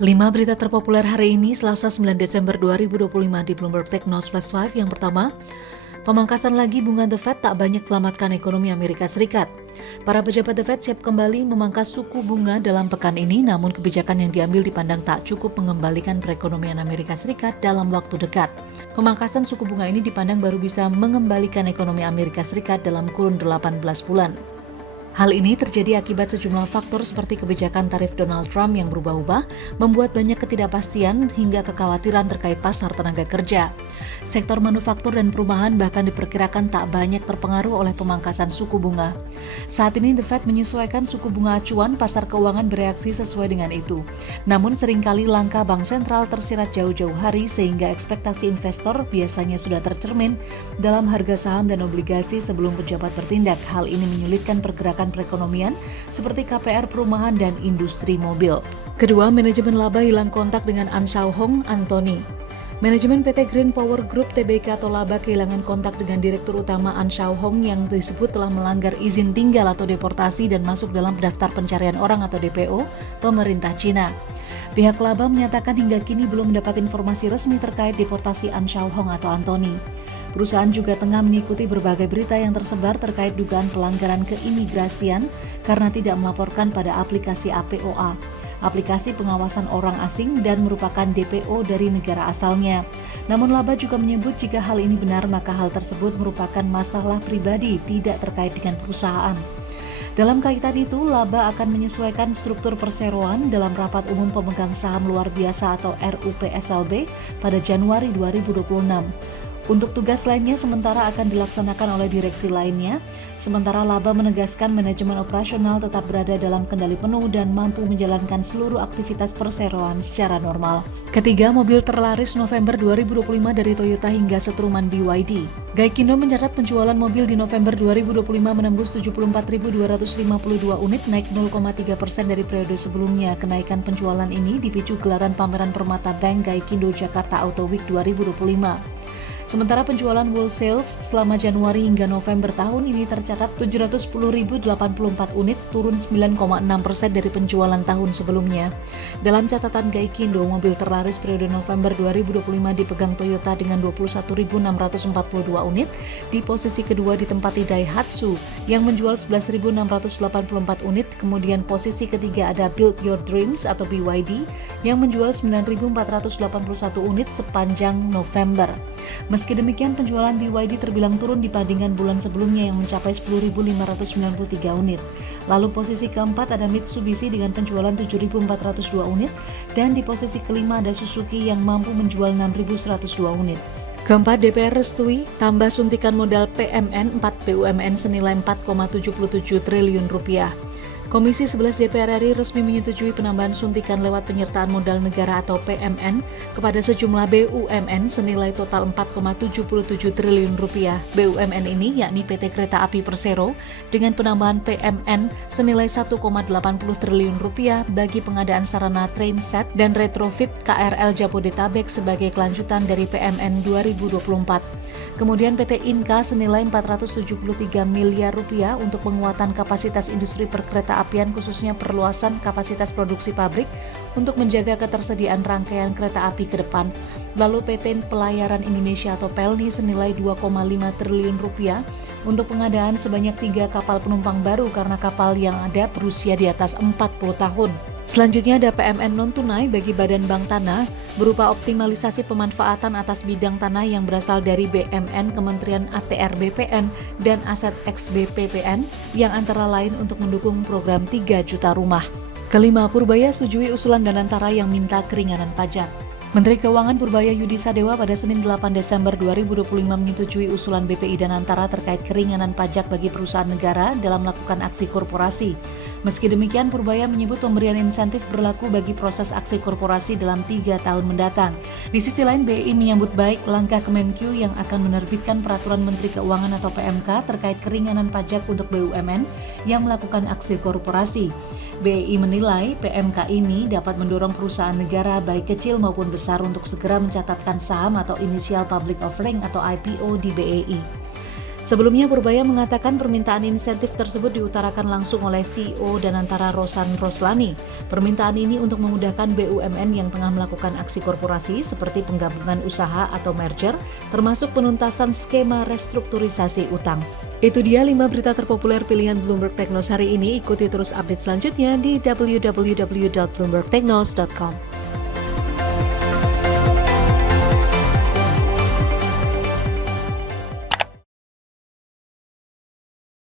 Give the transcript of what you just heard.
5 berita terpopuler hari ini, Selasa 9 Desember 2025 di Bloomberg Tech News Flash 5. Yang pertama, pemangkasan lagi bunga The Fed tak banyak selamatkan ekonomi Amerika Serikat. Para pejabat The Fed siap kembali memangkas suku bunga dalam pekan ini, namun kebijakan yang diambil dipandang tak cukup mengembalikan perekonomian Amerika Serikat dalam waktu dekat. Pemangkasan suku bunga ini dipandang baru bisa mengembalikan ekonomi Amerika Serikat dalam kurun 18 bulan. Hal ini terjadi akibat sejumlah faktor seperti kebijakan tarif Donald Trump yang berubah-ubah, membuat banyak ketidakpastian hingga kekhawatiran terkait pasar tenaga kerja. Sektor manufaktur dan perumahan bahkan diperkirakan tak banyak terpengaruh oleh pemangkasan suku bunga. Saat ini The Fed menyesuaikan suku bunga acuan, pasar keuangan bereaksi sesuai dengan itu. Namun seringkali langkah bank sentral tersirat jauh-jauh hari sehingga ekspektasi investor biasanya sudah tercermin dalam harga saham dan obligasi sebelum pejabat bertindak. Hal ini menyulitkan pergerakan perekonomian seperti KPR perumahan dan industri mobil. Kedua, manajemen laba hilang kontak dengan An Xiaohong Anthony. Manajemen PT Green Power Group Tbk atau laba kehilangan kontak dengan Direktur Utama An Xiaohong yang disebut telah melanggar izin tinggal atau deportasi dan masuk dalam daftar pencarian orang atau DPO pemerintah Cina. Pihak laba menyatakan hingga kini belum mendapat informasi resmi terkait deportasi An Xiaohong atau Anthony. Perusahaan juga tengah mengikuti berbagai berita yang tersebar terkait dugaan pelanggaran keimigrasian karena tidak melaporkan pada aplikasi APOA, aplikasi pengawasan orang asing, dan merupakan DPO dari negara asalnya. Namun laba juga menyebut jika hal ini benar maka hal tersebut merupakan masalah pribadi tidak terkait dengan perusahaan. Dalam kaitan itu, laba akan menyesuaikan struktur perseroan dalam rapat umum pemegang saham luar biasa atau RUPSLB pada Januari 2026. Untuk tugas lainnya sementara akan dilaksanakan oleh direksi lainnya, sementara laba menegaskan manajemen operasional tetap berada dalam kendali penuh dan mampu menjalankan seluruh aktivitas perseroan secara normal. Ketiga, mobil terlaris November 2025 dari Toyota hingga setruman BYD. Gaikindo mencatat penjualan mobil di November 2025 menembus 74.252 unit, naik 0,3% dari periode sebelumnya. Kenaikan penjualan ini dipicu gelaran pameran Permata Bank Gaikindo Jakarta Auto Week 2025. Sementara penjualan wholesale selama Januari hingga November tahun ini tercatat 710.084 unit, turun 9,6% dari penjualan tahun sebelumnya. Dalam catatan Gaikindo, mobil terlaris periode November 2025 dipegang Toyota dengan 21.642 unit, di posisi kedua ditempati Daihatsu yang menjual 11.684 unit, kemudian posisi ketiga ada Build Your Dreams atau BYD yang menjual 9.481 unit sepanjang November. Meski demikian, penjualan BYD terbilang turun dibandingkan bulan sebelumnya yang mencapai 10.593 unit. Lalu posisi keempat ada Mitsubishi dengan penjualan 7.402 unit, dan di posisi kelima ada Suzuki yang mampu menjual 6.102 unit. Keempat, DPR restui tambah suntikan modal PMN 4 BUMN senilai 4,77 triliun rupiah. Komisi 11 DPR RI resmi menyetujui penambahan suntikan lewat penyertaan modal negara atau PMN kepada sejumlah BUMN senilai total 4,77 triliun rupiah. BUMN ini yakni PT Kereta Api Persero dengan penambahan PMN senilai 1,80 triliun rupiah bagi pengadaan sarana train set dan retrofit KRL Jabodetabek sebagai kelanjutan dari PMN 2024. Kemudian PT Inka senilai 473 miliar rupiah untuk penguatan kapasitas industri perkereta apian khususnya perluasan kapasitas produksi pabrik untuk menjaga ketersediaan rangkaian kereta api ke depan. Lalu PT Pelayaran Indonesia atau PELNI senilai 2,5 triliun rupiah untuk pengadaan sebanyak 3 kapal penumpang baru karena kapal yang ada berusia di atas 40 tahun. Selanjutnya ada PMN non-tunai bagi Badan Bank Tanah berupa optimalisasi pemanfaatan atas bidang tanah yang berasal dari BMN, Kementerian ATR BPN, dan aset XBPPN yang antara lain untuk mendukung program 3 juta rumah. Kelima, Purbaya setujui usulan Danantara yang minta keringanan pajak. Menteri Keuangan Purbaya Yudi Sadewa pada Senin 8 Desember 2025 menyetujui usulan BPI Danantara terkait keringanan pajak bagi perusahaan negara dalam melakukan aksi korporasi. Meski demikian, Purbaya menyebut pemberian insentif berlaku bagi proses aksi korporasi dalam 3 tahun mendatang. Di sisi lain, BI menyambut baik langkah Kemenkyu yang akan menerbitkan Peraturan Menteri Keuangan atau PMK terkait keringanan pajak untuk BUMN yang melakukan aksi korporasi. BI menilai PMK ini dapat mendorong perusahaan negara baik kecil maupun besar untuk segera mencatatkan saham atau initial public offering atau IPO di BEI. Sebelumnya, Purbaya mengatakan permintaan insentif tersebut diutarakan langsung oleh CEO Danantara Rosan Roslani. Permintaan ini untuk memudahkan BUMN yang tengah melakukan aksi korporasi seperti penggabungan usaha atau merger, termasuk penuntasan skema restrukturisasi utang. Itu dia 5 berita terpopuler pilihan Bloomberg Technos hari ini. Ikuti terus update selanjutnya di www.bloombergtechnos.com.